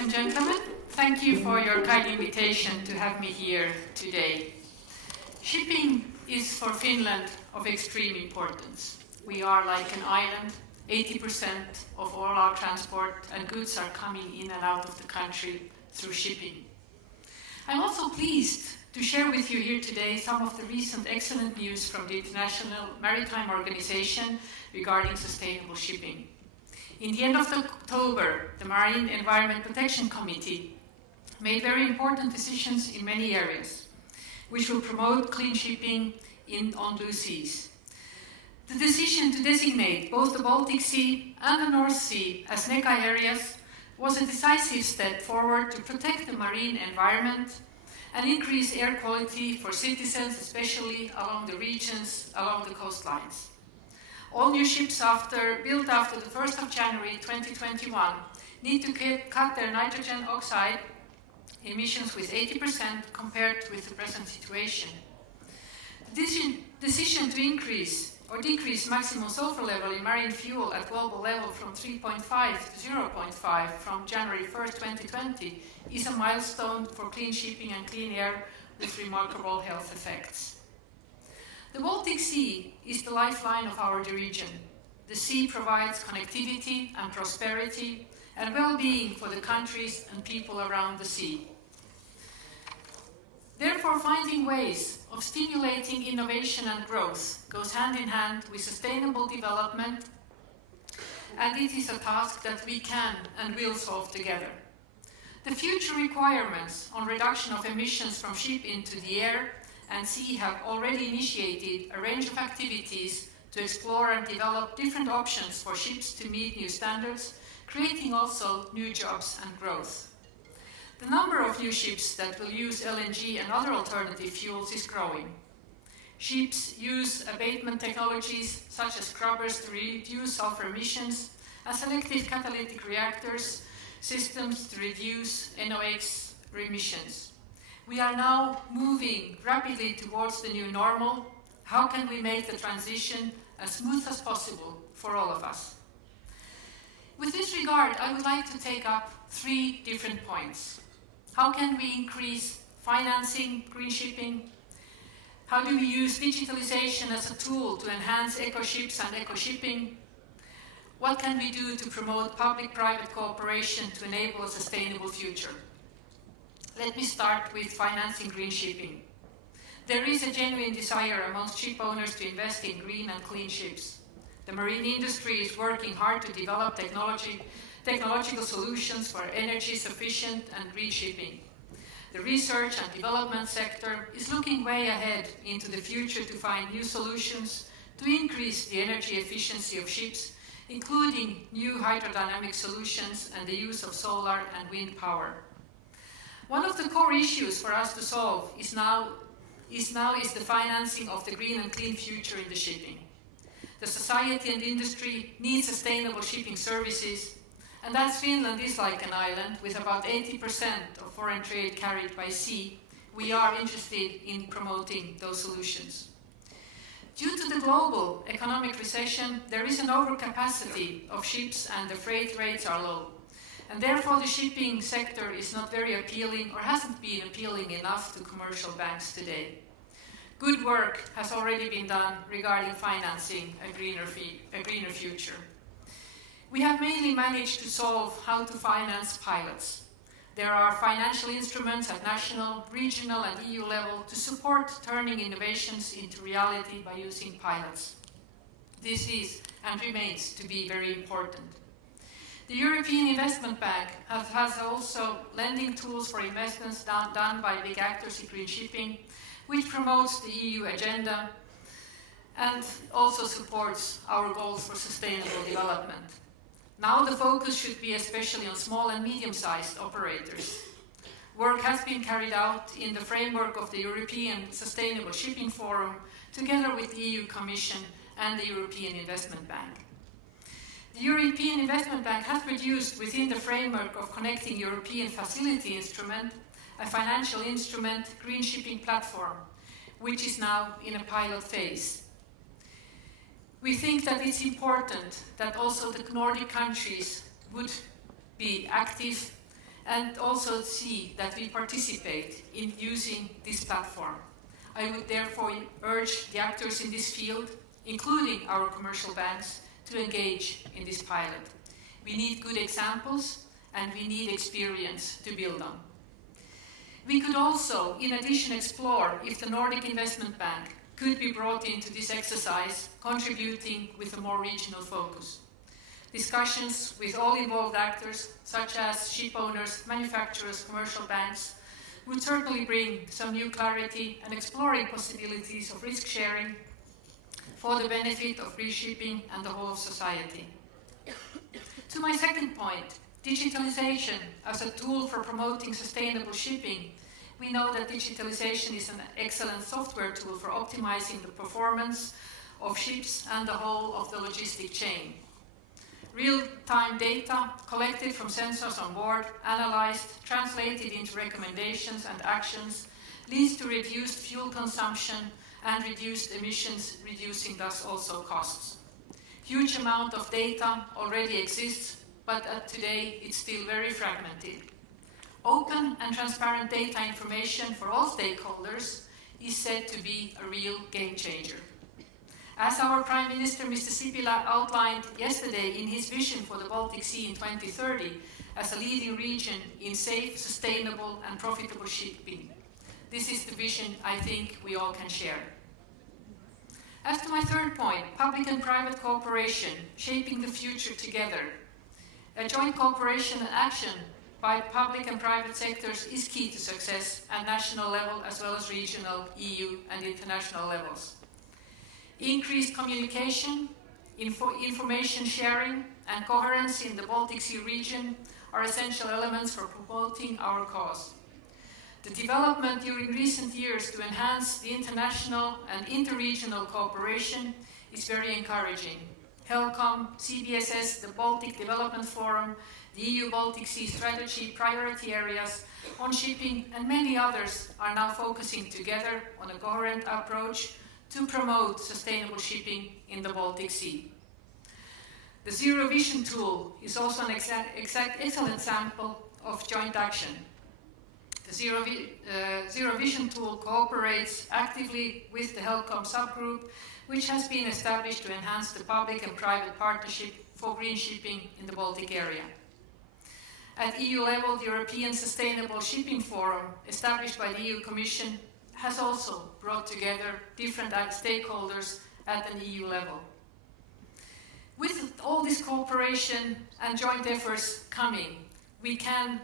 and gentlemen, thank you for your kind invitation to have me here today. Shipping is for Finland of extreme importance. We are like an island. 80% of all our transport and goods are coming in and out of the country through shipping. I'm also pleased to share with you here today some of the recent excellent news from the International Maritime Organization regarding sustainable shipping. In the end of October, the Marine Environment Protection Committee made very important decisions in many areas, which will promote clean shipping on blue seas. The decision to designate both the Baltic Sea and the North Sea as NECA areas was a decisive step forward to protect the marine environment and increase air quality for citizens, especially along the regions, along the coastlines. All new ships built after the 1st of January 2021 need to cut their nitrogen oxide emissions with 80% compared with the present situation. The decision to increase or decrease maximum sulfur level in marine fuel at global level from 3.5 to 0.5 from January 1st, 2020 is a milestone for clean shipping and clean air with remarkable health effects. The Baltic Sea is the lifeline of our region. The sea provides connectivity and prosperity and well-being for the countries and people around the sea. Therefore, finding ways of stimulating innovation and growth goes hand in hand with sustainable development, and it is a task that we can and will solve together. The future requirements on reduction of emissions from ship into the air and sea have already initiated a range of activities to explore and develop different options for ships to meet new standards, creating also new jobs and growth. The number of new ships that will use LNG and other alternative fuels is growing. Ships use abatement technologies such as scrubbers to reduce sulfur emissions and selective catalytic reactors systems to reduce NOx emissions. We are now moving rapidly towards the new normal. How can we make the transition as smooth as possible for all of us? With this regard, I would like to take up 3 different points. How can we increase financing green shipping? How do we use digitalization as a tool to enhance eco-ships and eco-shipping? What can we do to promote public-private cooperation to enable a sustainable future? Let me start with financing green shipping. There is a genuine desire amongst ship owners to invest in green and clean ships. The marine industry is working hard to develop technological solutions for energy efficient and green shipping. The research and development sector is looking way ahead into the future to find new solutions to increase the energy efficiency of ships, including new hydrodynamic solutions and the use of solar and wind power. One of the core issues for us to solve is the financing of the green and clean future in the shipping. The society and industry need sustainable shipping services, and as Finland is like an island with about 80% of foreign trade carried by sea, we are interested in promoting those solutions. Due to the global economic recession, there is an overcapacity of ships and the freight rates are low. And therefore the shipping sector is not very appealing or hasn't been appealing enough to commercial banks today. Good work has already been done regarding financing a greener future. We have mainly managed to solve how to finance pilots. There are financial instruments at national, regional and EU level to support turning innovations into reality by using pilots. This is and remains to be very important. The European Investment Bank has also lending tools for investments done by big actors in green shipping, which promotes the EU agenda and also supports our goals for sustainable development. Now the focus should be especially on small and medium-sized operators. Work has been carried out in the framework of the European Sustainable Shipping Forum, together with the EU Commission and the European Investment Bank. The European Investment Bank has produced, within the framework of Connecting European Facility Instrument, a financial instrument green shipping platform, which is now in a pilot phase. We think that it's important that also the Nordic countries would be active and also see that we participate in using this platform. I would therefore urge the actors in this field, including our commercial banks, to engage in this pilot. We need good examples and we need experience to build on. We could also, in addition, explore if the Nordic Investment Bank could be brought into this exercise, contributing with a more regional focus. Discussions with all involved actors, such as ship owners, manufacturers, commercial banks, would certainly bring some new clarity and exploring possibilities of risk sharing for the benefit of reshipping and the whole of society. To my second point, digitalization as a tool for promoting sustainable shipping. We know that digitalization is an excellent software tool for optimizing the performance of ships and the whole of the logistic chain. Real-time data collected from sensors on board, analyzed, translated into recommendations and actions, leads to reduced fuel consumption and reduced emissions, reducing thus also costs. Huge amount of data already exists, but today it's still very fragmented. Open and transparent data information for all stakeholders is said to be a real game changer. As our Prime Minister, Mr. Sipilä, outlined yesterday in his vision for the Baltic Sea in 2030 as a leading region in safe, sustainable and profitable shipping. This is the vision I think we all can share. As to my third point, public and private cooperation, shaping the future together. A joint cooperation and action by public and private sectors is key to success at national level as well as regional, EU and international levels. Increased communication, information sharing and coherence in the Baltic Sea region are essential elements for promoting our cause. The development during recent years to enhance the international and interregional cooperation is very encouraging. HELCOM, CBSS, the Baltic Development Forum, the EU Baltic Sea Strategy, priority areas on shipping and many others are now focusing together on a coherent approach to promote sustainable shipping in the Baltic Sea. The Zero Vision tool is also an excellent example of joint action. The Zero Vision tool cooperates actively with the HELCOM subgroup, which has been established to enhance the public and private partnership for green shipping in the Baltic area. At EU level, the European Sustainable Shipping Forum, established by the EU Commission, has also brought together different stakeholders at an EU level. With all this cooperation and joint efforts coming, we can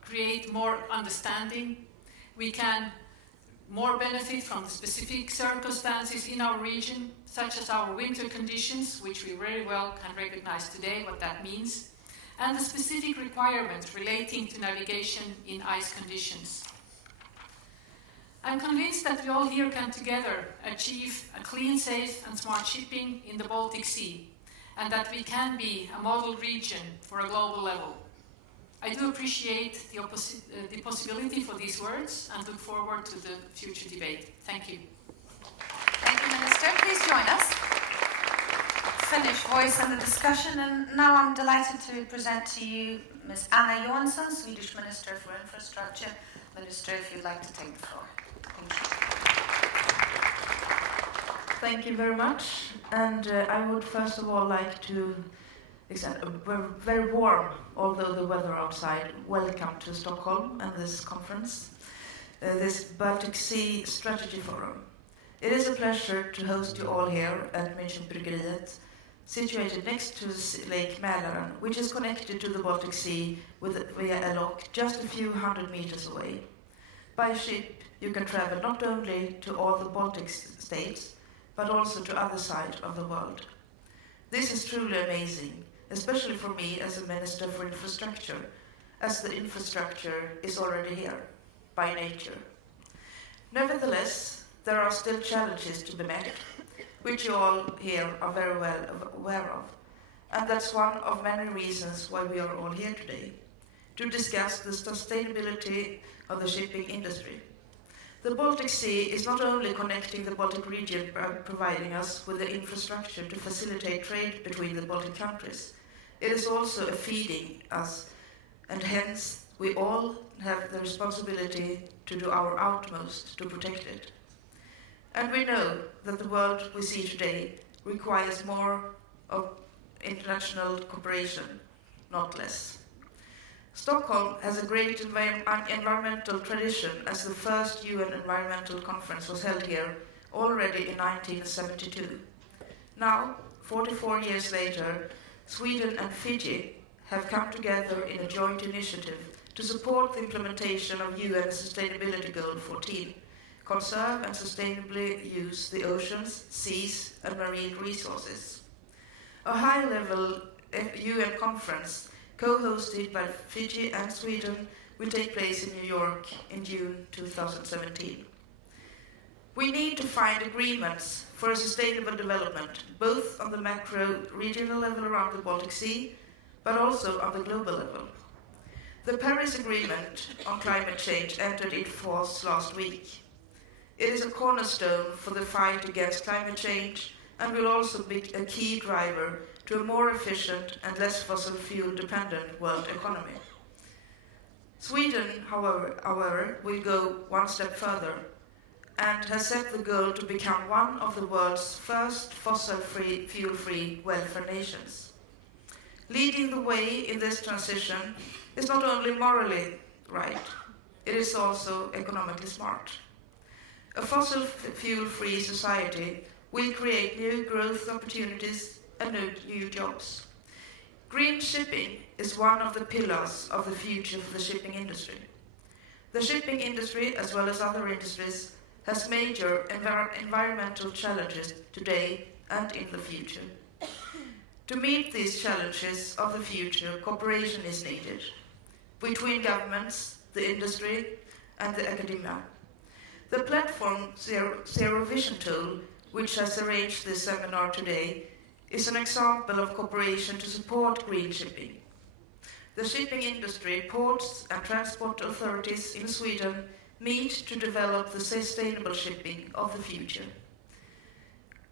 create more understanding, we can more benefit from the specific circumstances in our region, such as our winter conditions, which we very well can recognize today what that means, and the specific requirements relating to navigation in ice conditions. I'm convinced that we all here can together achieve a clean, safe and smart shipping in the Baltic Sea, and that we can be a model region for a global level. I do appreciate the possibility for these words and look forward to the future debate. Thank you. Thank you, Minister. Please join us. Finnish voice in the discussion, and now I'm delighted to present to you Ms. Anna Johansson, Swedish Minister for Infrastructure. Minister, if you'd like to take the floor. Thank you. Thank you very much, and I would first of all like to extend a very warm, although the weather outside, welcome to Stockholm and this conference, this Baltic Sea Strategy Forum. It is a pleasure to host you all here at Münchenbryggeriet, situated next to Lake Mälaren, which is connected to the Baltic Sea via a lock just a few hundred meters away. By ship, you can travel not only to all the Baltic states, but also to other sides of the world. This is truly amazing, especially for me as a Minister for Infrastructure, as the infrastructure is already here, by nature. Nevertheless, there are still challenges to be met, which you all here are very well aware of. And that's one of many reasons why we are all here today, to discuss the sustainability of the shipping industry. The Baltic Sea is not only connecting the Baltic region by providing us with the infrastructure to facilitate trade between the Baltic countries, it is also feeding us and hence we all have the responsibility to do our utmost to protect it. And we know that the world we see today requires more of international cooperation, not less. Stockholm has a great environmental tradition, as the first UN Environmental Conference was held here already in 1972. Now, 44 years later, Sweden and Fiji have come together in a joint initiative to support the implementation of UN Sustainability Goal 14, conserve and sustainably use the oceans, seas, and marine resources. A high-level UN conference, co-hosted by Fiji and Sweden, will take place in New York in June 2017. We need to find agreements for a sustainable development, both on the macro-regional level around the Baltic Sea, but also on the global level. The Paris Agreement on climate change entered into force last week. It is a cornerstone for the fight against climate change and will also be a key driver to a more efficient and less fossil fuel dependent world economy. Sweden, however, will go one step further and has set the goal to become one of the world's first fossil-free, fuel-free welfare nations. Leading the way in this transition is not only morally right, it is also economically smart. A fossil fuel-free society will create new growth opportunities and new jobs. Green shipping is one of the pillars of the future for the shipping industry. The shipping industry, as well as other industries, has major environmental challenges today and in the future. To meet these challenges of the future, cooperation is needed between governments, the industry, and the academia. The platform Zero Vision tool, which has arranged this seminar today, is an example of cooperation to support green shipping. The shipping industry, ports, and transport authorities in Sweden meet to develop the sustainable shipping of the future.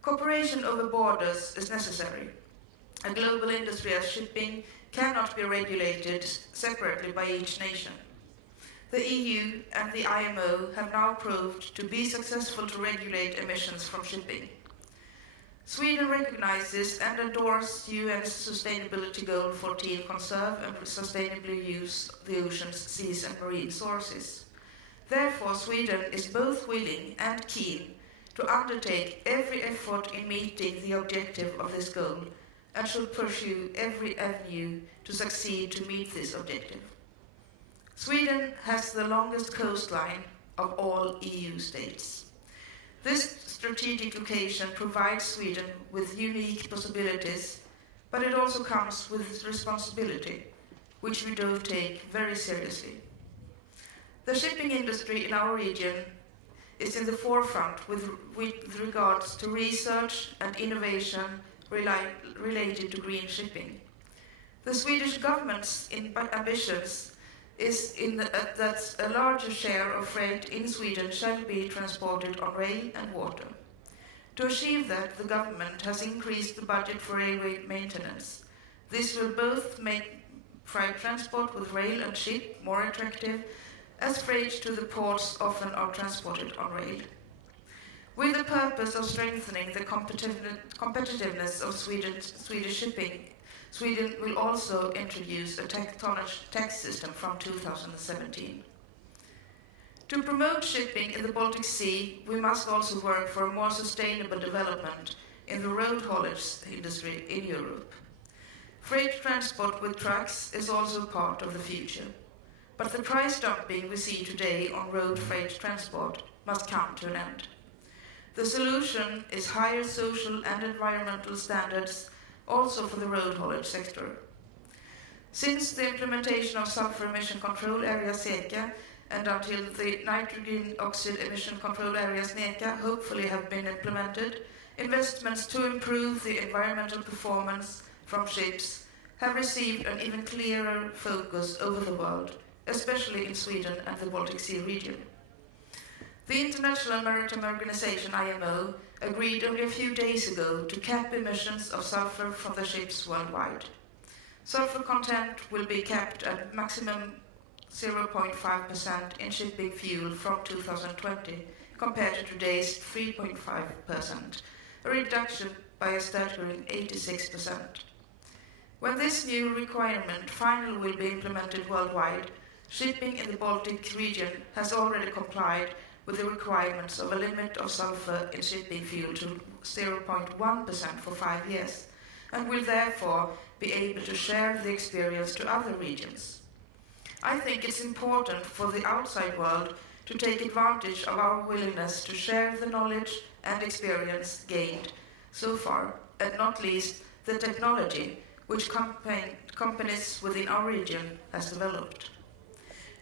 Cooperation over borders is necessary. A global industry as shipping cannot be regulated separately by each nation. The EU and the IMO have now proved to be successful to regulate emissions from shipping. Sweden recognizes and endorses UN's Sustainability Goal 14, conserve and sustainably use the oceans, seas, and marine sources. Therefore, Sweden is both willing and keen to undertake every effort in meeting the objective of this goal, and should pursue every avenue to succeed to meet this objective. Sweden has the longest coastline of all EU states. This strategic location provides Sweden with unique possibilities, but it also comes with responsibility, which we do take very seriously. The shipping industry in our region is in the forefront with regards to research and innovation related to green shipping. The Swedish government's ambitions is that a larger share of freight in Sweden shall be transported on rail and water. To achieve that, the government has increased the budget for railway maintenance. This will both make freight transport with rail and ship more attractive, as freight to the ports often are transported on rail. With the purpose of strengthening the competitiveness of Swedish shipping, Sweden will also introduce a tonnage tax system from 2017. To promote shipping in the Baltic Sea, we must also work for a more sustainable development in the road haulage industry in Europe. Freight transport with trucks is also part of the future, but the price dumping we see today on road freight transport must come to an end. The solution is higher social and environmental standards also for the road haulage sector. Since the implementation of sulfur emission control area SECA and until the nitrogen oxide emission control areas NECA hopefully have been implemented, investments to improve the environmental performance from ships have received an even clearer focus over the world, especially in Sweden and the Baltic Sea region. The International Maritime Organization, IMO, agreed only a few days ago to cap emissions of sulfur from the ships worldwide. Sulfur content will be capped at maximum 0.5% in shipping fuel from 2020 compared to today's 3.5%, a reduction by a staggering 86%. When this new requirement finally will be implemented worldwide, shipping in the Baltic region has already complied with the requirements of a limit of sulfur in shipping fuel to 0.1% for 5 years, and will therefore be able to share the experience to other regions. I think it's important for the outside world to take advantage of our willingness to share the knowledge and experience gained so far, and not least the technology which companies within our region has developed.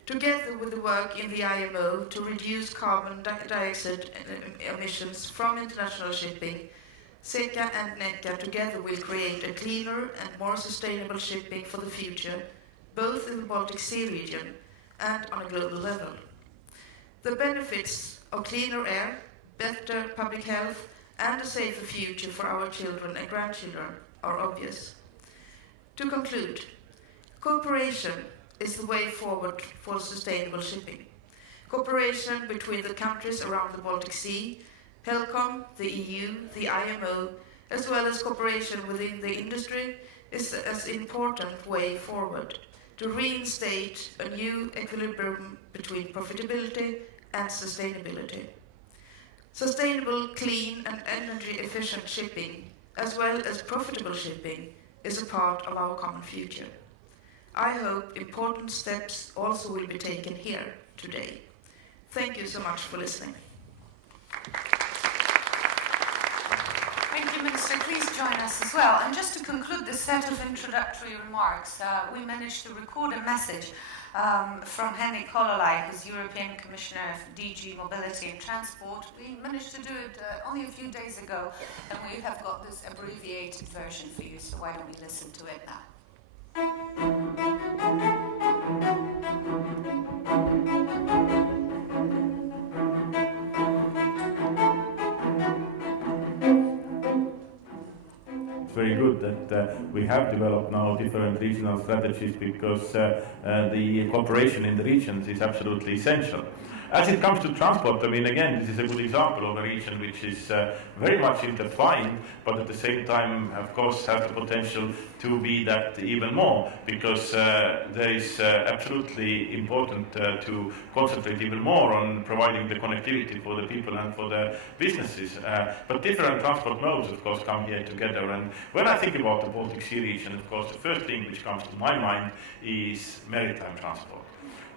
Together with the work in the IMO to reduce carbon dioxide emissions from international shipping, SECA and NECA together will create a cleaner and more sustainable shipping for the future, both in the Baltic Sea region and on a global level. The benefits of cleaner air, better public health, and a safer future for our children and grandchildren are obvious. To conclude, cooperation is the way forward for sustainable shipping. Cooperation between the countries around the Baltic Sea, HELCOM, the EU, the IMO, as well as cooperation within the industry is an important way forward to reinstate a new equilibrium between profitability and sustainability. Sustainable, clean and energy-efficient shipping, as well as profitable shipping, is a part of our common future. I hope important steps also will be taken here today. Thank you so much for listening. Thank you, Minister. Please join us as well. And just to conclude this set of introductory remarks, we managed to record a message from Henrik Hololai, who's European Commissioner for DG Mobility and Transport. We managed to do it only a few days ago, and we have got this abbreviated version for you, so why don't we listen to it now? It's very good that we have developed now different regional strategies because the cooperation in the regions is absolutely essential. As it comes to transport, I mean, again, this is a good example of a region which is very much intertwined, but at the same time, of course, has the potential to be that even more, because there is absolutely important to concentrate even more on providing the connectivity for the people and for the businesses. But different transport modes, of course, come here together. And when I think about the Baltic Sea region, of course, the first thing which comes to my mind is maritime transport.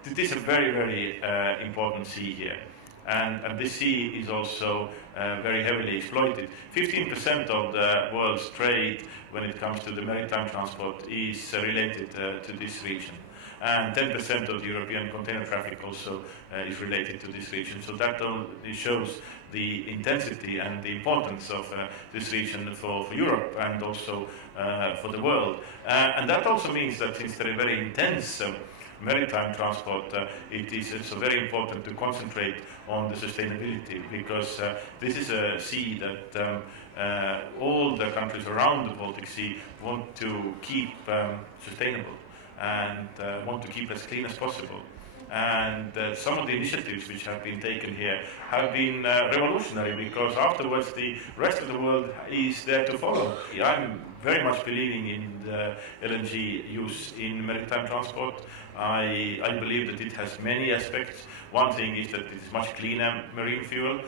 This is a very, very important sea here. And this sea is also very heavily exploited. 15% of the world's trade when it comes to the maritime transport is related to this region. And 10% of the European container traffic also is related to this region. So that only shows the intensity and the importance of this region for Europe and also for the world. And that also means that since there is very intense maritime transport, it is also very important to concentrate on the sustainability, because this is a sea that all the countries around the Baltic Sea want to keep sustainable and want to keep as clean as possible. And some of the initiatives which have been taken here have been revolutionary, because afterwards the rest of the world is there to follow. I'm very much believing in the LNG use in maritime transport. I believe that it has many aspects. One thing is that it is much cleaner marine fuel.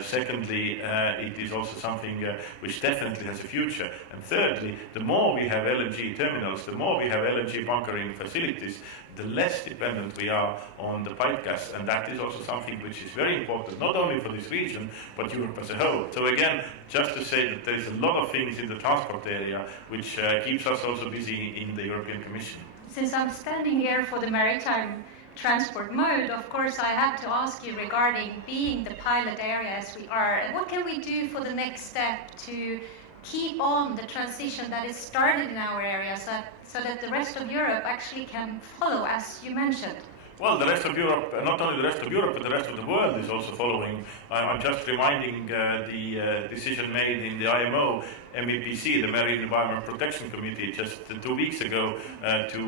Secondly, it is also something which definitely has a future. And thirdly, the more we have LNG terminals, the more we have LNG bunkering facilities, the less dependent we are on the pipe gas. And that is also something which is very important, not only for this region, but Europe as a whole. So again, just to say that there is a lot of things in the transport area which keeps us also busy in the European Commission. Since I'm standing here for the maritime transport mode, of course I had to ask you regarding being the pilot area as we are, what can we do for the next step to keep on the transition that is started in our area so that the rest of Europe actually can follow, as you mentioned? Well, the rest of Europe, not only the rest of Europe, but the rest of the world is also following. I'm just reminding the decision made in the IMO MEPC, the Marine Environment Protection Committee, just 2 weeks ago to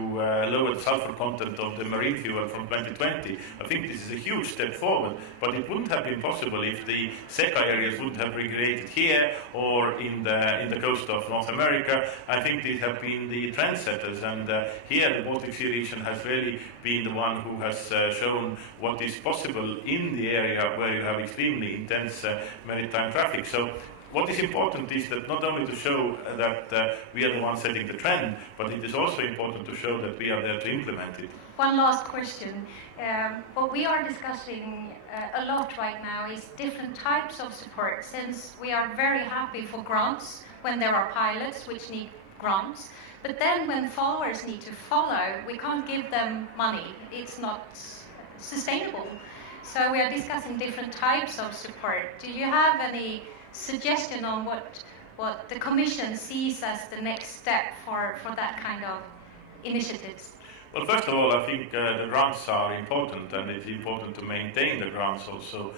lower the sulfur content of the marine fuel from 2020. I think this is a huge step forward, but it wouldn't have been possible if the SECA areas wouldn't have regulated here or in the coast of North America. I think these have been the trendsetters, and here the Baltic Sea region has really been the one who has shown what is possible in the area where you have extremely intense maritime traffic. So what is important is that not only to show that we are the ones setting the trend, but it is also important to show that we are there to implement it. One last question. What we are discussing a lot right now is different types of support, since we are very happy for grants when there are pilots which need grants. But then when followers need to follow, we can't give them money. It's not sustainable. So we are discussing different types of support. Do you have any suggestion on what the Commission sees as the next step for that kind of initiatives? Well, first of all, I think the grants are important, and it's important to maintain the grants also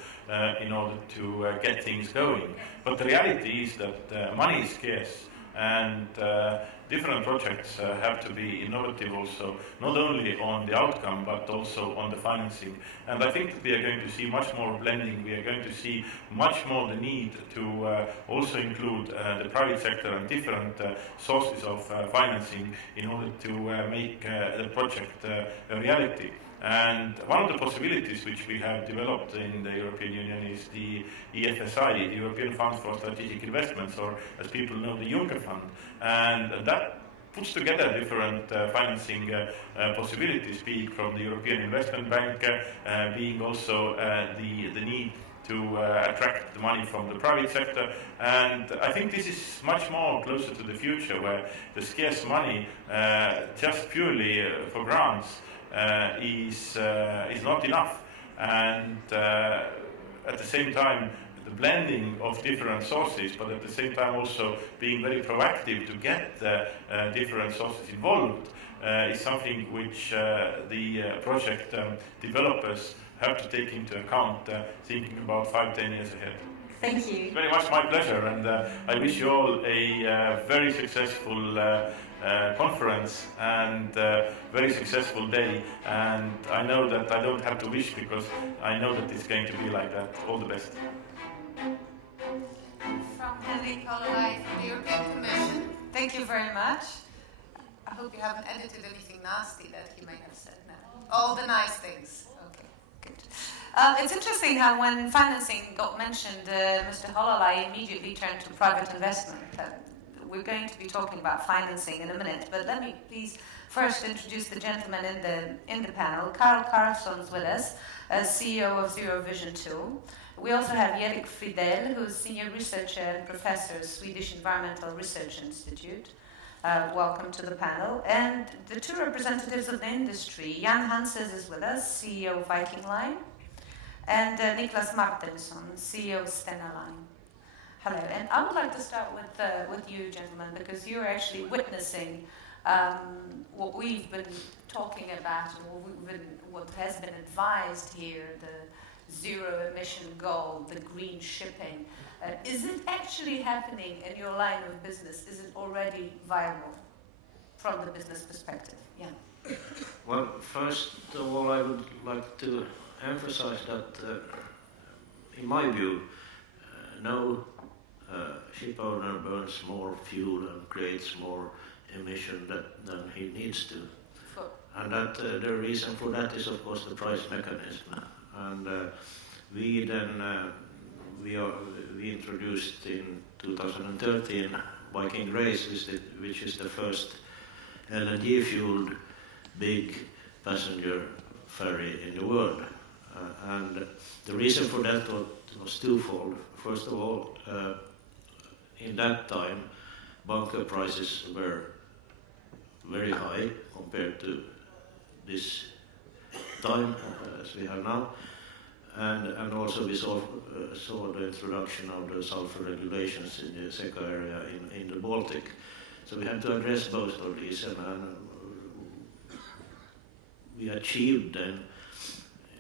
in order to get things going. But the reality is that money is scarce, and different projects have to be innovative also, not only on the outcome, but also on the financing. And I think that we are going to see much more blending. We are going to see much more the need to also include the private sector and different sources of financing in order to make the project a reality. And one of the possibilities which we have developed in the European Union is the EFSI, the European Fund for Strategic Investments, or as people know, the Juncker Fund. And that puts together different financing possibilities, being from the European Investment Bank, being also the need to attract the money from the private sector. And I think this is much more closer to the future, where the scarce money, just purely for grants, is not enough, and at the same time the blending of different sources, but at the same time also being very proactive to get different sources involved is something which the project developers have to take into account, thinking about 5-10 years ahead. Thank you. It's very much my pleasure, and I wish you all a very successful conference and very successful day. And I know that I don't have to wish, because I know that it's going to be like that. All the best. From Henrik Hololai from the European Commission, thank you very much. I hope you haven't edited anything nasty that he may have said now. All the nice things. Okay, good. It's interesting how when financing got mentioned, Mr. Hololai immediately turned to private investment. We're going to be talking about financing in a minute, but let me please first introduce the gentleman in the panel. Carl Carlsson is with us, as CEO of Zero Vision 2. We also have Erik Fridell, who's senior researcher and professor at Swedish Environmental Research Institute. Welcome to the panel. And the two representatives of the industry, Jan Hanses is with us, CEO of Viking Line, and Niklas Martinsson, CEO of Stena Line. Hello, and I would like to start with you, gentlemen, because you're actually witnessing what we've been talking about and what has been advised here, the zero emission goal, the green shipping. Is it actually happening in your line of business? Is it already viable from the business perspective? Yeah. Well, first of all, I would like to emphasize that, in my view, no ship owner burns more fuel and creates more emission than he needs to. And that the reason for that is, of course, the price mechanism. And we introduced in 2013 Viking Grace, which is the first LNG-fueled big passenger ferry in the world. And the reason for that was twofold. First of all, in that time, bunker prices were very high compared to this time as we have now. And also we saw the introduction of the sulfur regulations in the SECA area in the Baltic. So we had to address both of these, and we achieved then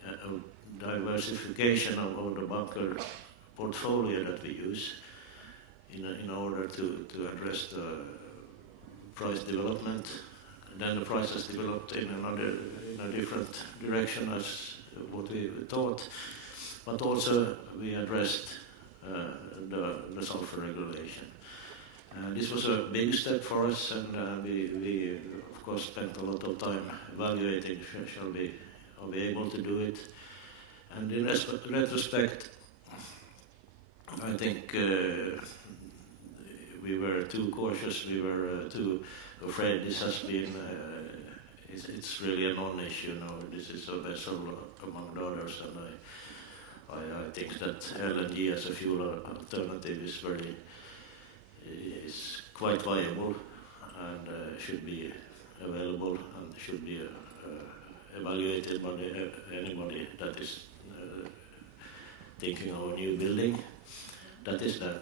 a diversification of the bunker portfolio that we use. in order to address the price development. And then the price has developed in a different direction as what we thought. But also we addressed the sulfur regulation. This was a big step for us, and we of course spent a lot of time evaluating shall we are we able to do it. And in retrospect, I think we were too cautious, we were too afraid. This has been, it's really a non-issue now. This is a vessel among the others, and I think that LNG as a fuel alternative is quite viable and should be available and should be evaluated by anybody that is thinking of a new building. That is that.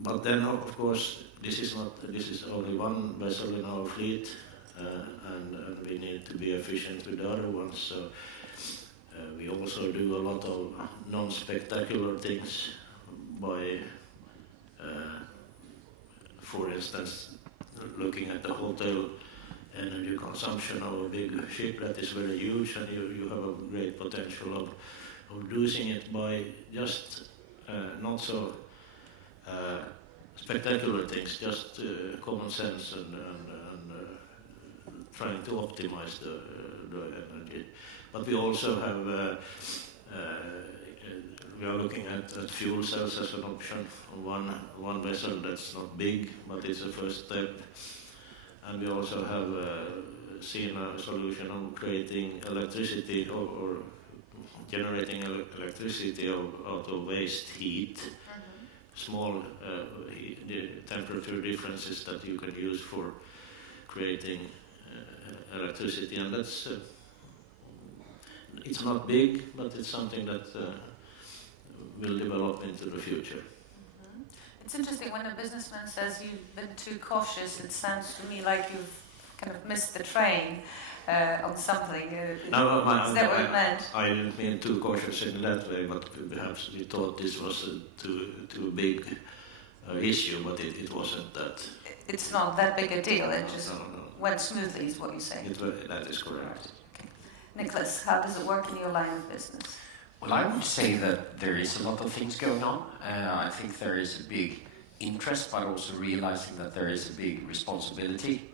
But then, of course, this is only one vessel in our fleet, and we need to be efficient with the other ones. So we also do a lot of non-spectacular things by, for instance, looking at the hotel energy consumption of a big ship that is very huge, and you have a great potential of reducing it by just not so spectacular things, just common sense and trying to optimize the energy. But we also have, we are looking at fuel cells as an option. One vessel that's not big, but it's a first step. And we also have seen a solution of creating electricity or generating electricity out of waste heat. Small the temperature differences that you can use for creating electricity, and that's it's not big, but it's something that will develop into the future. It's interesting when a businessman says you've been too cautious. It sounds to me like you've kind of missed the train on something. Is that what you meant? I didn't mean too cautious in that way, but perhaps we thought this was a too big issue, but it wasn't that. It's not that big a deal. It just went smoothly, is what you say. That is correct. Okay. Nicholas, how does it work in your line of business? Well, I would say that there is a lot of things going on. I think there is a big interest, but also realizing that there is a big responsibility.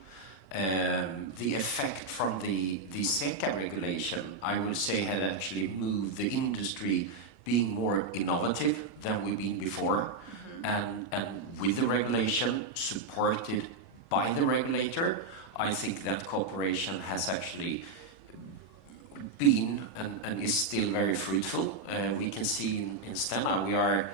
The effect from the SECA regulation, I would say, had actually moved the industry being more innovative than we've been before. And with the regulation supported by the regulator, I think that cooperation has actually been and is still very fruitful. We can see in Stena,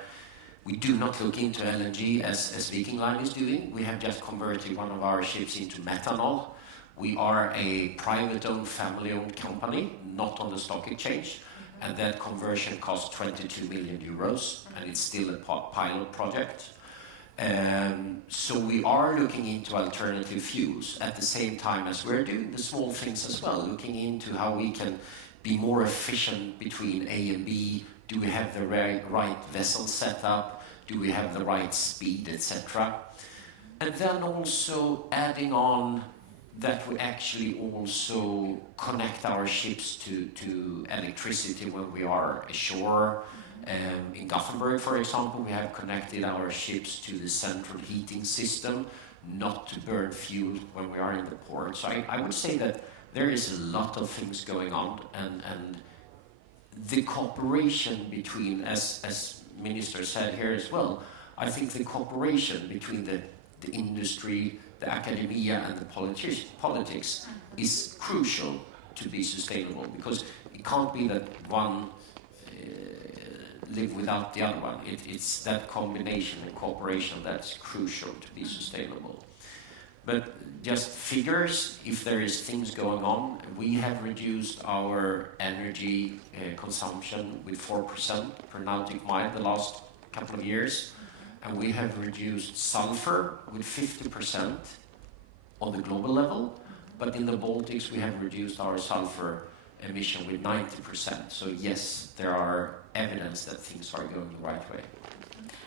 we do not look into LNG as Viking Line is doing. We have just converted one of our ships into methanol. We are a private-owned, family-owned company, not on the stock exchange, and that conversion cost 22 million euros, and it's still a pilot project. So we are looking into alternative fuels at the same time as we're doing the small things as well, looking into how we can be more efficient between A and B. Do we have the right vessel setup? Do we have the right speed, etc.? And then also adding on that we actually also connect our ships to electricity when we are ashore. In Gothenburg, for example, we have connected our ships to the central heating system, not to burn fuel when we are in the port. So I would say that there is a lot of things going on, and the cooperation between, as Minister said here as well, I think the cooperation between the industry, the academia, and the politics is crucial to be sustainable, because it can't be that one live without the other one. It's that combination and cooperation that's crucial to be sustainable. But just figures, if there is things going on, we have reduced our energy consumption with 4% per nautic mile the last couple of years, and we have reduced sulfur with 50% on the global level, but in the Baltics we have reduced our sulfur emission with 90%. So yes, there are evidence that things are going the right way.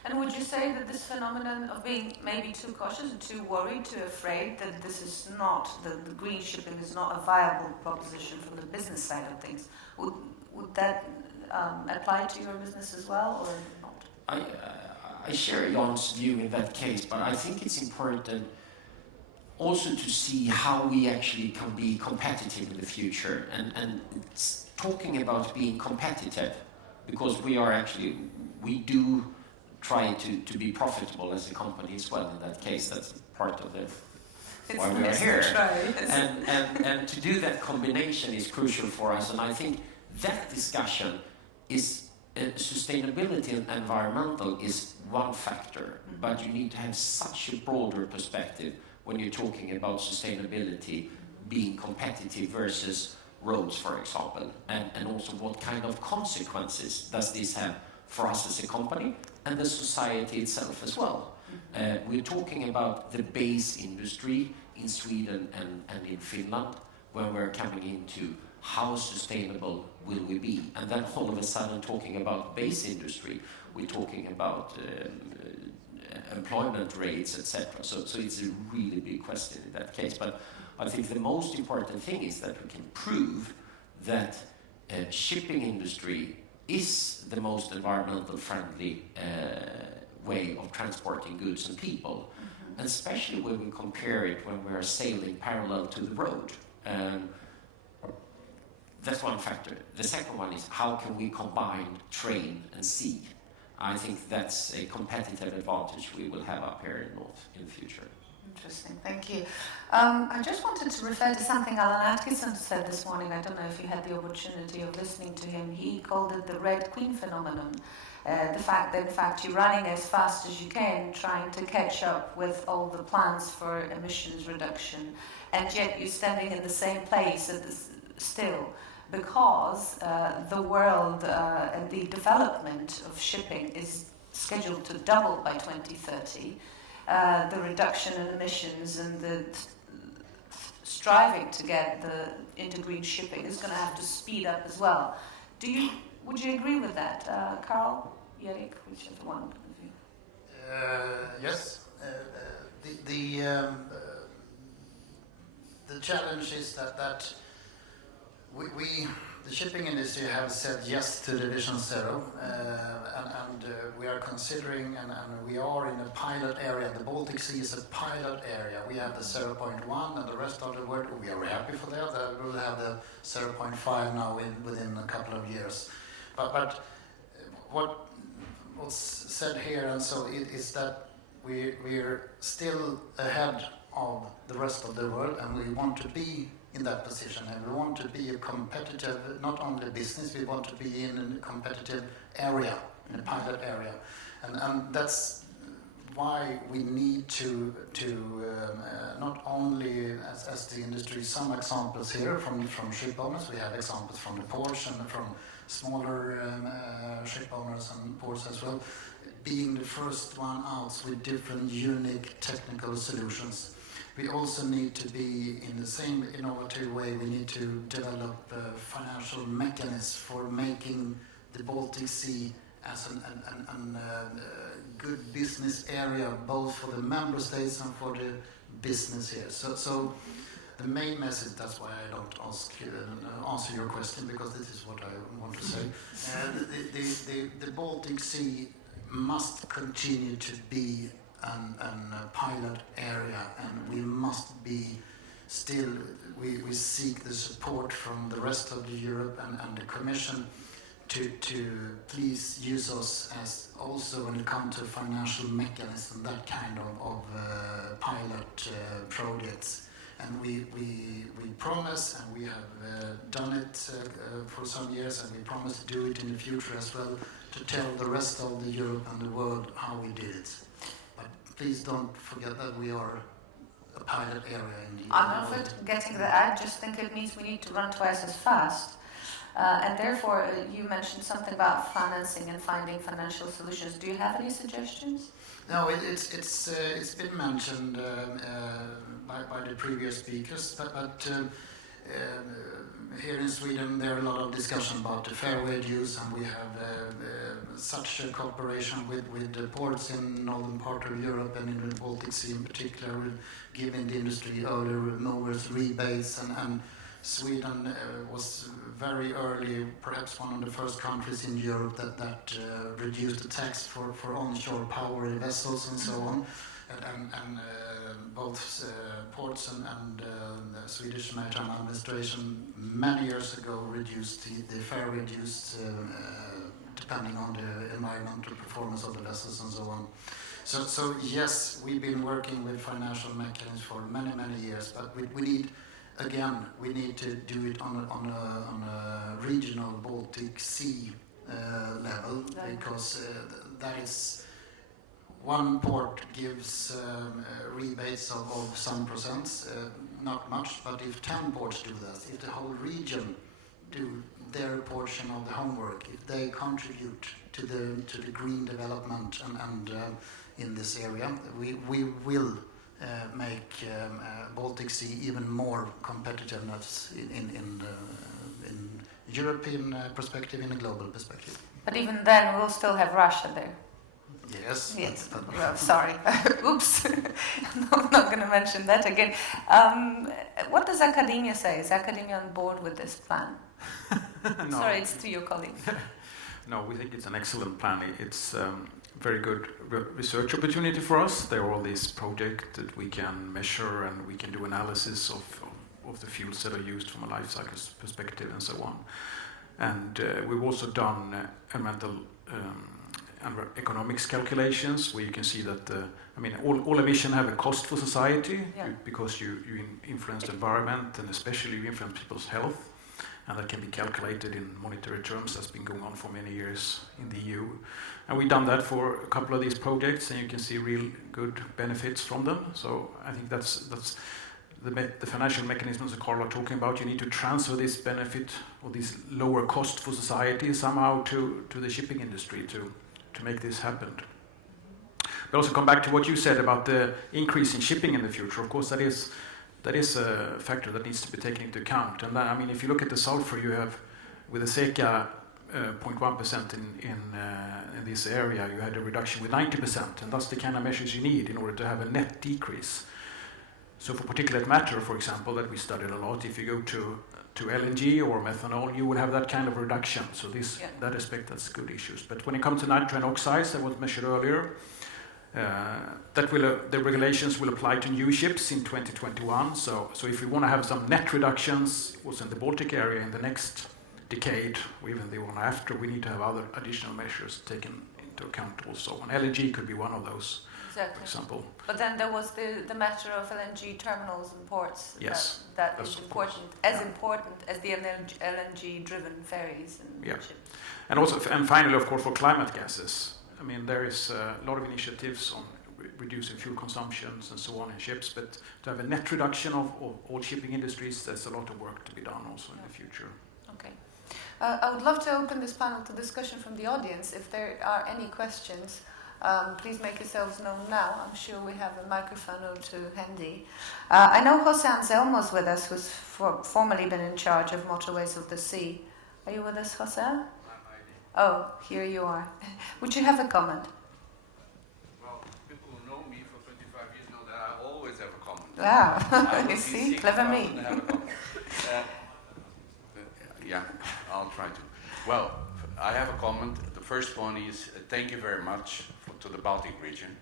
And would you say that this phenomenon of being maybe too cautious and too worried, too afraid that this is not, the green shipping is not a viable proposition from the business side of things, would that apply to your business as well, or not? I share Jan's view in that case, but I think it's important also to see how we actually can be competitive in the future, and it's talking about being competitive, because we do try to be profitable as a company as well. In that case, that's part of why we are here. And to do that combination is crucial for us, and I think that discussion is sustainability and environmental is one factor, but you need to have such a broader perspective when you're talking about sustainability being competitive versus roads, for example, and also what kind of consequences does this have for us as a company and the society itself as well. We're talking about the base industry in Sweden and in Finland, when we're coming into how sustainable will we be, and then all of a sudden talking about base industry, we're talking about employment rates, etc. So it's a really big question in that case. But I think the most important thing is that we can prove that shipping industry is the most environmental friendly way of transporting goods and people, and especially when we compare it when we're sailing parallel to the road. That's one factor. The second one is how can we combine train and sea? I think that's a competitive advantage we will have up here in North in the future. Interesting, thank you. I just wanted to refer to something Alan Atkinson said this morning. I don't know if you had the opportunity of listening to him. He called it the Red Queen phenomenon. The fact that, in fact, you're running as fast as you can, trying to catch up with all the plans for emissions reduction, and yet you're standing in the same place still, because the world and the development of shipping is scheduled to double by 2030. The reduction in emissions and the striving to get into green shipping is going to have to speed up as well. Would you agree with that, Carl, Erik, whichever one of you? Yes. The challenge is that the shipping industry have said yes to the Vision Zero, and we are considering, and we are in a pilot area. The Baltic Sea is a pilot area. We have the 0.1, and the rest of the world, we are happy for that. We will have the 0.5 now within a couple of years. But what's said here, and so it is that we're still ahead of the rest of the world, and we want to be in that position, and we want to be a competitive, not only business, we want to be in a competitive area, in a pilot area, and that's why we need to not only as the industry, some examples here from ship owners, we have examples from the ports and from smaller ship owners and ports as well, being the first one out with different unique technical solutions. We also need to be in the same innovative way. We need to develop financial mechanisms for making the Baltic Sea as a good business area, both for the member states and for the business here. So the main message, that's why I don't answer your question, because this is what I want to say. The Baltic Sea must continue to be a pilot area, and we must be still, we seek the support from the rest of Europe and the Commission to please use us as also when it comes to financial mechanism, that kind of pilot projects. And we promise, and we have done it for some years, and we promise to do it in the future as well, to tell the rest of the Europe and the world how we did it. But please don't forget that we are a pilot area in the I'm not getting that. I just think it means we need to run twice as fast. And therefore, you mentioned something about financing and finding financial solutions. Do you have any suggestions? No, it's been mentioned by the previous speakers, but here in Sweden there are a lot of discussion about the fair wage use, and we have such a cooperation with the ports in northern part of Europe and in the Baltic Sea in particular, with giving the industry early movers rebates, and Sweden was very early, perhaps one of the first countries in Europe that reduced the tax for onshore power vessels and so on. And both ports and the Swedish Maritime Administration many years ago reduced the fair reduced depending on the environmental performance of the vessels and so on. So yes, we've been working with financial mechanisms for many years, but we need to do it on a regional Baltic Sea level, because that is. One port gives rebates of some percents, not much, but if 10 ports do that, if the whole region do their portion of the homework, if they contribute to the green development and in this area, we will make Baltic Sea even more competitiveness in European perspective, in a global perspective. But even then, we'll still have Russia there. Yes. Yes. Well, sorry. Oops. I'm not going to mention that again. What does academia say? Is academia on board with this plan? No. Sorry, it's to your colleagues. No, we think it's an excellent plan. It's very good research opportunity for us. There are all these projects that we can measure, and we can do analysis of the fuels that are used from a life cycle perspective and so on. And we've also done environmental and economics calculations, where you can see that all emissions have a cost for society, because you influence the environment, and especially you influence people's health, and that can be calculated in monetary terms. That's been going on for many years in the EU, and we've done that for a couple of these projects, and you can see real good benefits from them. So I think that's the financial mechanisms that Carl are talking about. You need to transfer this benefit or this lower cost for society somehow to the shipping industry to make this happen. But also come back to what you said about the increase in shipping in the future. Of course, that is a factor that needs to be taken into account. And that, if you look at the sulfur you have with the CECA 0.1% in this area, you had a reduction with 90%, and that's the kind of measures you need in order to have a net decrease. So for particulate matter, for example, that we studied a lot, if you go to LNG or methanol, you will have that kind of reduction. So that aspect, that's good issues. But when it comes to nitrogen oxides, that was measured earlier, the regulations will apply to new ships in 2021. So if we want to have some net reductions also in the Baltic area in the next decade, or even the one after, we need to have other additional measures taken into account also. And LNG could be one of those. Exactly. For example. But then there was the matter of LNG terminals and ports. Yes, that is important, important as the LNG-driven ferries and ships. And finally, of course, for climate gases. There is a lot of initiatives on reducing fuel consumptions and so on in ships, but to have a net reduction of all shipping industries, there's a lot of work to be done also in the future. Okay. I would love to open this panel to discussion from the audience. If there are any questions, please make yourselves known now. I'm sure we have a microphone or two handy. I know Jose Anselmo's with us, who's formerly been in charge of Motorways of the Sea. Are you with us, Jose? Oh, here you are. Would you have a comment? Well, people who know me for 25 years know that I always have a comment. Wow, you see, clever me. Yeah, I'll try to. Well, I have a comment. The first one is thank you very much to the Baltic region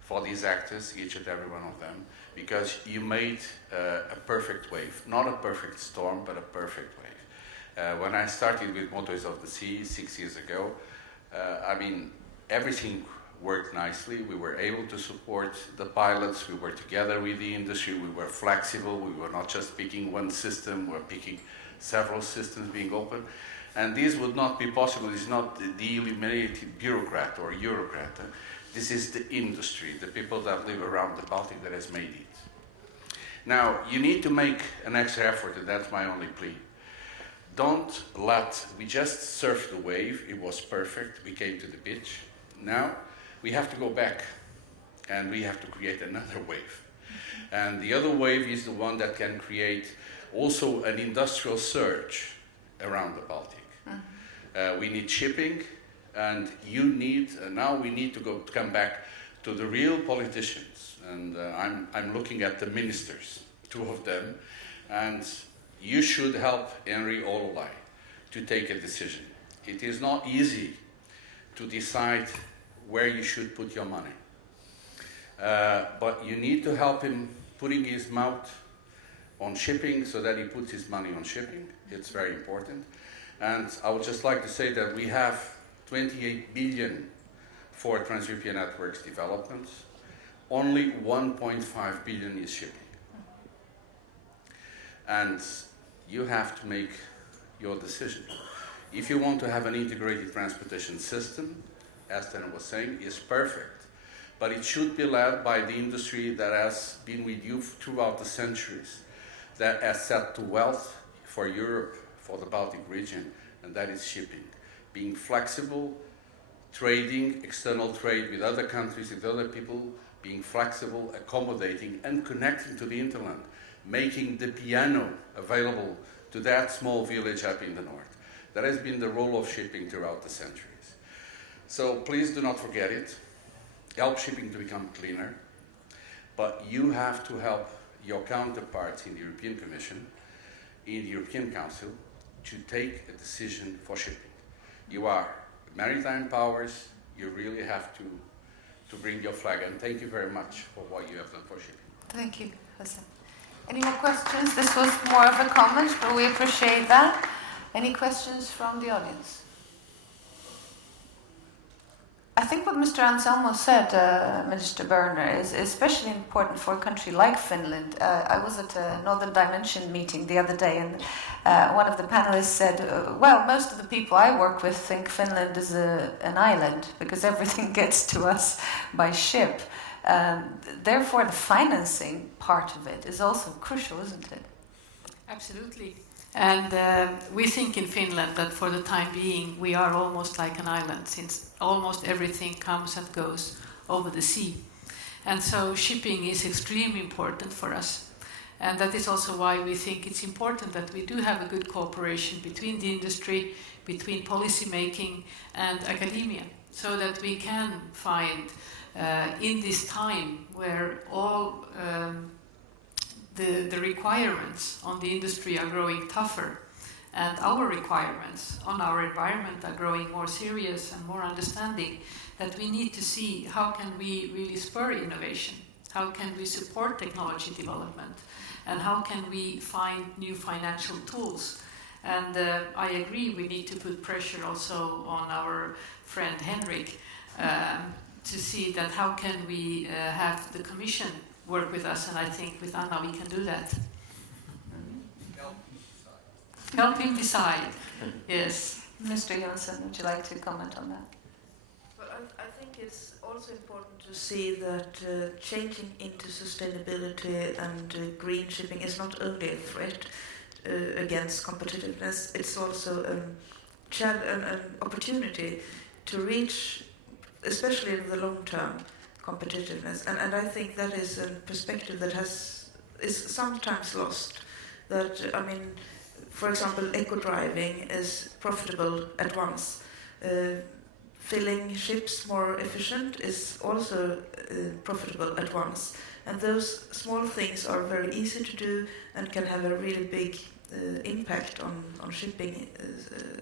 for these actors, each and every one of them, because you made a perfect wave. Not a perfect storm, but a perfect wave. When I started with Motorways of the Sea 6 years ago, everything worked nicely. We were able to support the pilots. We were together with the industry. We were flexible. We were not just picking one system. We were picking several systems being open. And this would not be possible. It's not the illuminated bureaucrat or Eurocrat. This is the industry, the people that live around the Baltic that has made it. Now, you need to make an extra effort, and that's my only plea. We just surfed the wave. It was perfect. We came to the beach. Now, we have to go back, and we have to create another wave. And the other wave is the one that can create also an industrial surge around the Baltic. We need shipping, and now we need to come back to the real politicians. And I'm looking at the ministers, two of them, and you should help Henry Ololai to take a decision. It is not easy to decide where you should put your money. But you need to help him putting his mouth on shipping so that he puts his money on shipping. It's very important. And I would just like to say that we have 28 billion for Trans-European Networks development. Only 1.5 billion is shipping. And you have to make your decision. If you want to have an integrated transportation system, as Tana was saying, is perfect. But it should be led by the industry that has been with you throughout the centuries, that has set to wealth for Europe, for the Baltic region, and that is shipping. Being flexible, trading, external trade with other countries, with other people, being flexible, accommodating, and connecting to the hinterland, making the piano available to that small village up in the north. That has been the role of shipping throughout the centuries. So please do not forget it. Help shipping to become cleaner, but you have to help your counterparts in the European Commission, in the European Council, to take a decision for shipping. You are maritime powers, you really have to bring your flag, and thank you very much for what you have done for shipping. Thank you, Hassan. Any more questions? This was more of a comment, but we appreciate that. Any questions from the audience? I think what Mr. Anselmo said, Minister Berner, is especially important for a country like Finland. I was at a Northern Dimension meeting the other day, and one of the panelists said, well, most of the people I work with think Finland is an island because everything gets to us by ship. Therefore, the financing part of it is also crucial, isn't it? Absolutely. And we think in Finland that for the time being we are almost like an island, since almost everything comes and goes over the sea. And so shipping is extremely important for us. And that is also why we think it's important that we do have a good cooperation between the industry, between policy making and academia, so that we can find in this time where all the requirements on the industry are growing tougher, and our requirements on our environment are growing more serious and more understanding, that we need to see how can we really spur innovation, how can we support technology development, and how can we find new financial tools. And I agree, we need to put pressure also on our friend Henrik to see that how can we have the Commission work with us, and I think with Anna we can do that. Help him decide. Yes. Mr. Jönsson, would you like to comment on that? Well, I think it's also important to see that changing into sustainability and green shipping is not only a threat against competitiveness, it's also an opportunity to reach, especially in the long term, competitiveness. And I think that is a perspective that is sometimes lost. That, I mean, for example, eco-driving is profitable at once. Filling ships more efficient is also profitable at once. And those small things are very easy to do and can have a really big impact on shipping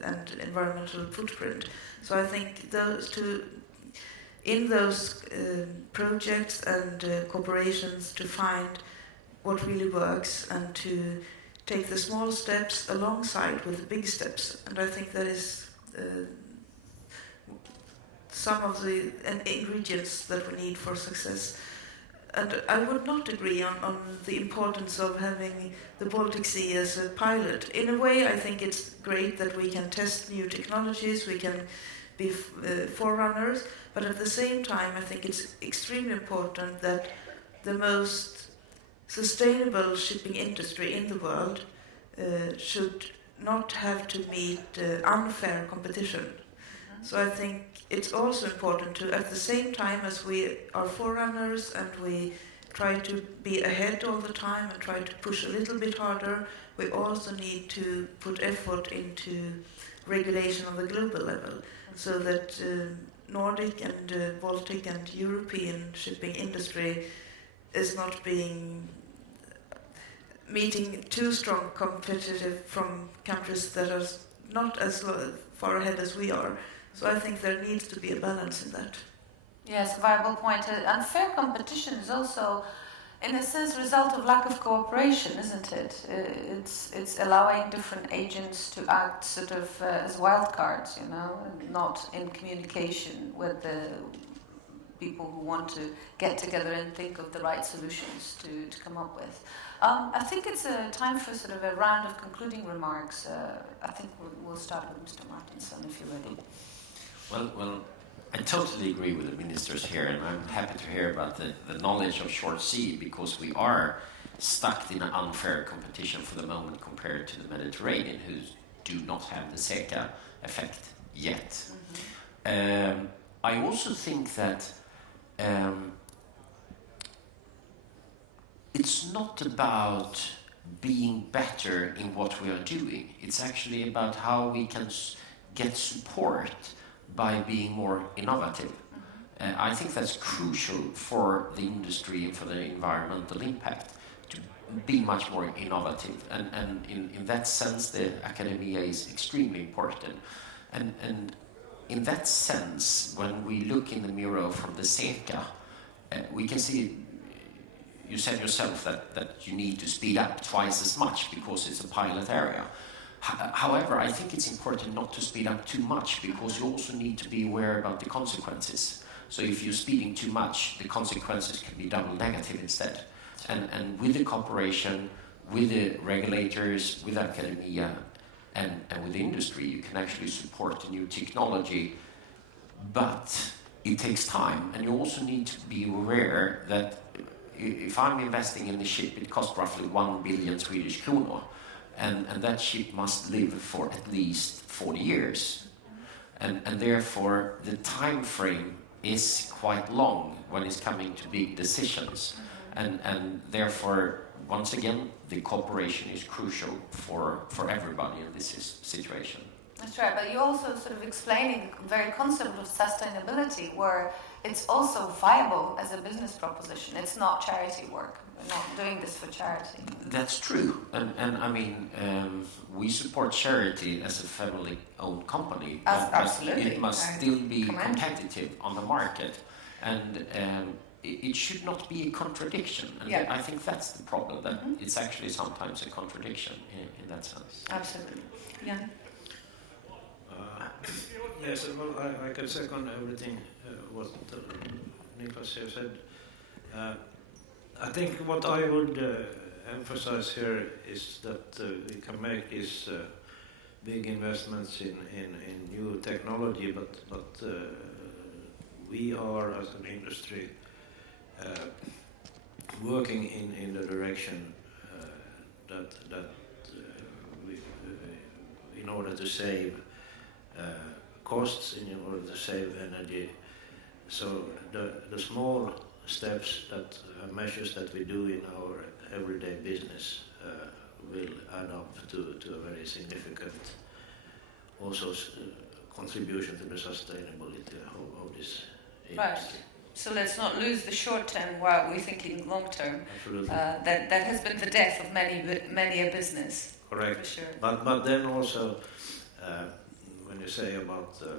and environmental footprint. So I think in those projects and corporations to find what really works and to take the small steps alongside with the big steps. And I think that is some of the ingredients that we need for success. And I would not agree on the importance of having the Baltic Sea as a pilot. In a way, I think it's great that we can test new technologies, we can be forerunners, but at the same time, I think it's extremely important that the most sustainable shipping industry in the world should not have to meet unfair competition. So I think it's also important to, at the same time as we are forerunners and we try to be ahead all the time and try to push a little bit harder, we also need to put effort into regulation on the global level, so that Nordic and Baltic and European shipping industry is not meeting too strong competitive from countries that are not as far ahead as we are. So I think there needs to be a balance in that. Yes, viable point. Unfair competition is also, in a sense, a result of lack of cooperation, isn't it? It's allowing different agents to act sort of as wildcards, you know, and not in communication with the people who want to get together and think of the right solutions to come up with. I think it's a time for sort of a round of concluding remarks. I think we'll start with Mr. Martinsson, if you're ready. Well, I totally agree with the ministers here, and I'm happy to hear about the knowledge of short sea, because we are stuck in an unfair competition for the moment compared to the Mediterranean, who do not have the SECA effect yet. Mm-hmm. I also think that it's not about being better in what we are doing. It's actually about how we can get support by being more innovative. I think that's crucial for the industry and for the environmental impact, to be much more innovative. And in that sense, the academia is extremely important. And in that sense, when we look in the mirror from the SECA, we can see, you said yourself that you need to speed up twice as much because it's a pilot area. However, I think it's important not to speed up too much, because you also need to be aware about the consequences. So if you're speeding too much, the consequences can be double negative instead. And with the cooperation, with the regulators, with academia, and with the industry, you can actually support the new technology. But it takes time, and you also need to be aware that if I'm investing in the ship, it costs roughly 1 billion Swedish kronor. And that ship must live for at least 40 years. And therefore, the time frame is quite long when it's coming to big decisions. And therefore, once again, the cooperation is crucial for everybody in this situation. That's right, but you're also sort of explaining the very concept of sustainability, where it's also viable as a business proposition. It's not charity work. We're not doing this for charity. That's true. And I mean, we support charity as a federally owned company. Absolutely. It must still be competitive on the market. And it should not be a contradiction. And I think that's the problem, that it's actually sometimes a contradiction in that sense. Absolutely. Yeah. Yes, well, I can second everything what Niklas here said. I think what I would emphasize here is that we can make these big investments in new technology, but we are, as an industry, working in the direction that we, in order to save costs, in order to save energy. So the small steps, measures that we do in our everyday business will add up to a very significant also contribution to the sustainability of this industry. Right. So let's not lose the short term while we're thinking long term. Absolutely. That has been the death of many a business. Correct. For sure. But then also, when you say about the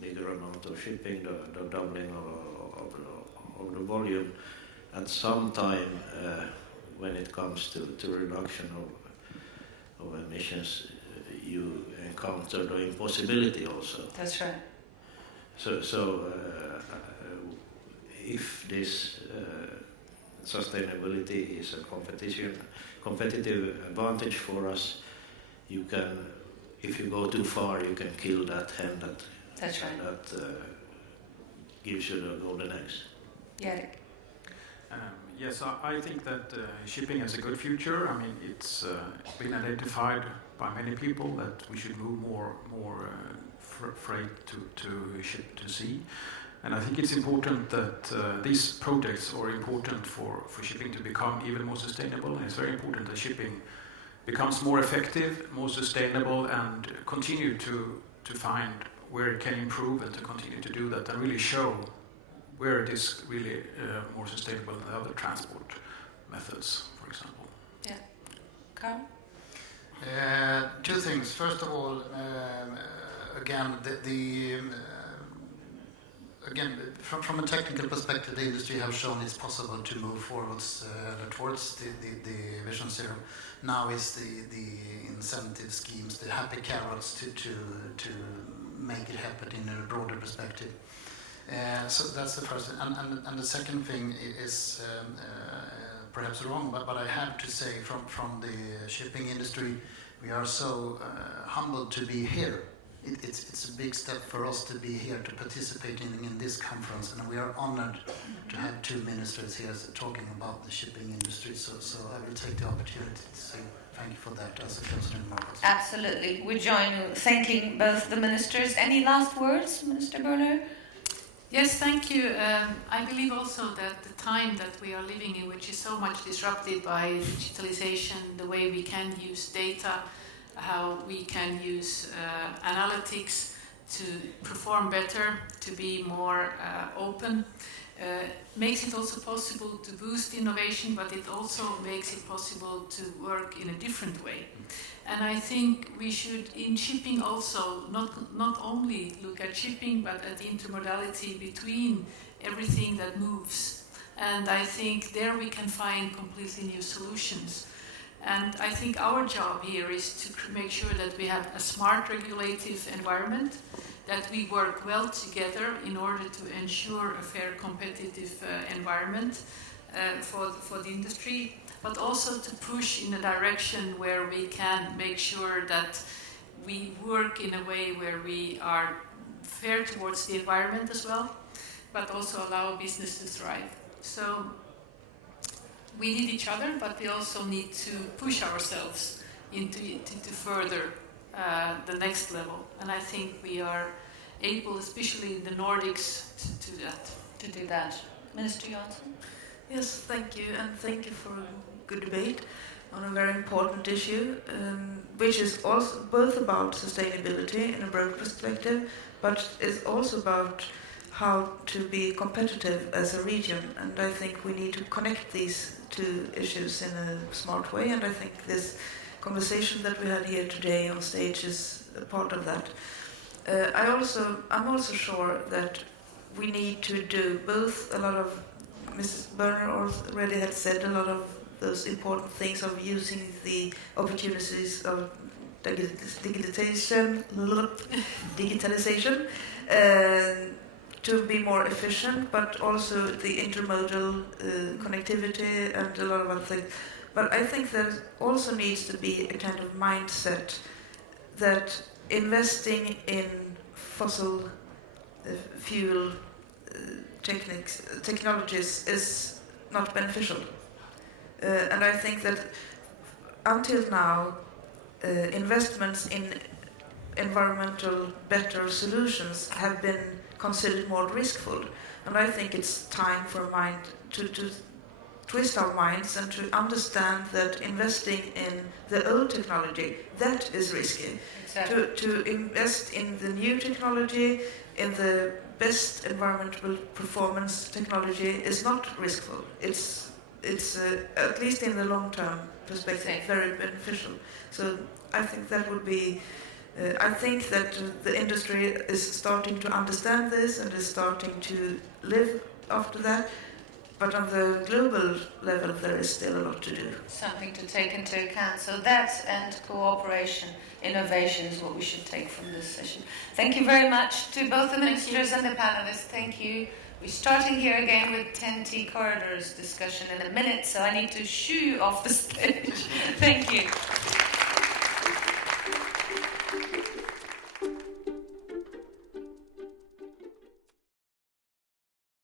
bigger amount of shipping, the doubling of the volume, at some time when it comes to reduction of emissions, you encounter the impossibility also. That's right. So if this sustainability is a competitive advantage for us, you can, if you go too far, you can kill that hen That's right. that gives you the golden eggs. Yeah. Yes, I think that shipping has a good future. I mean, it's been identified by many people that we should move more freight to ship to sea. And I think it's important that these projects are important for shipping to become even more sustainable. And it's very important that shipping becomes more effective, more sustainable, and continue to find where it can improve and to continue to do that and really show where it is really more sustainable than other transport methods, for example. Yeah. Carl? Two things. First of all, again, again, from a technical perspective, the industry has shown it's possible to move forwards towards the Vision Zero. Now is the incentive schemes, the happy carrots to make it happen in a broader perspective. So that's the first thing. And the second thing is perhaps wrong, but I have to say from the shipping industry, we are so humbled to be here. It's a big step for us to be here to participate in this conference, and we are honored to have two ministers here talking about the shipping industry. So I will take the opportunity to say thank you for that as a closing remark. Absolutely. We join you thanking both the ministers. Any last words, Minister Berner? Yes, thank you. I believe also that the time that we are living in, which is so much disrupted by digitalization, the way we can use data, how we can use analytics to perform better, to be more open, makes it also possible to boost innovation, but it also makes it possible to work in a different way. And I think we should, in shipping also, not only look at shipping, but at the intermodality between everything that moves. And I think there we can find completely new solutions. And I think our job here is to make sure that we have a smart regulative environment, that we work well together in order to ensure a fair competitive environment for the industry, but also to push in a direction where we can make sure that we work in a way where we are fair towards the environment as well, but also allow business to thrive. So we need each other, but we also need to push ourselves into further the next level. And I think we are able, especially in the Nordics, to do that. Minister Johansson? Yes, thank you, and thank you for a good debate on a very important issue, which is also both about sustainability in a broad perspective, but is also about how to be competitive as a region. And I think we need to connect these two issues in a smart way, and I think this conversation that we had here today on stage is a part of that. I'm also sure that we need to do both a lot of, Mrs. Berner already had said a lot of those important things of using the opportunities of digitalization, to be more efficient, but also the intermodal connectivity and a lot of other things. But I think there also needs to be a kind of mindset that investing in fossil fuel technologies is not beneficial. And I think that until now, investments in environmental better solutions have been considered more riskful. And I think it's time for mind to twist our minds and to understand that investing in the old technology, that is risky. Exactly. To invest in the new technology, in the best environmental performance technology is not riskful. It's at least in the long-term perspective, very beneficial. So I think that would be, I think that the industry is starting to understand this and is starting to live after that. But on the global level, there is still a lot to do. Something to take into account. So that and cooperation, innovation is what we should take from this session. Thank you very much to both the ministers and the panelists. Thank you. We're starting here again with 10T corridors discussion in a minute, so I need to shoo you off the stage. Thank you.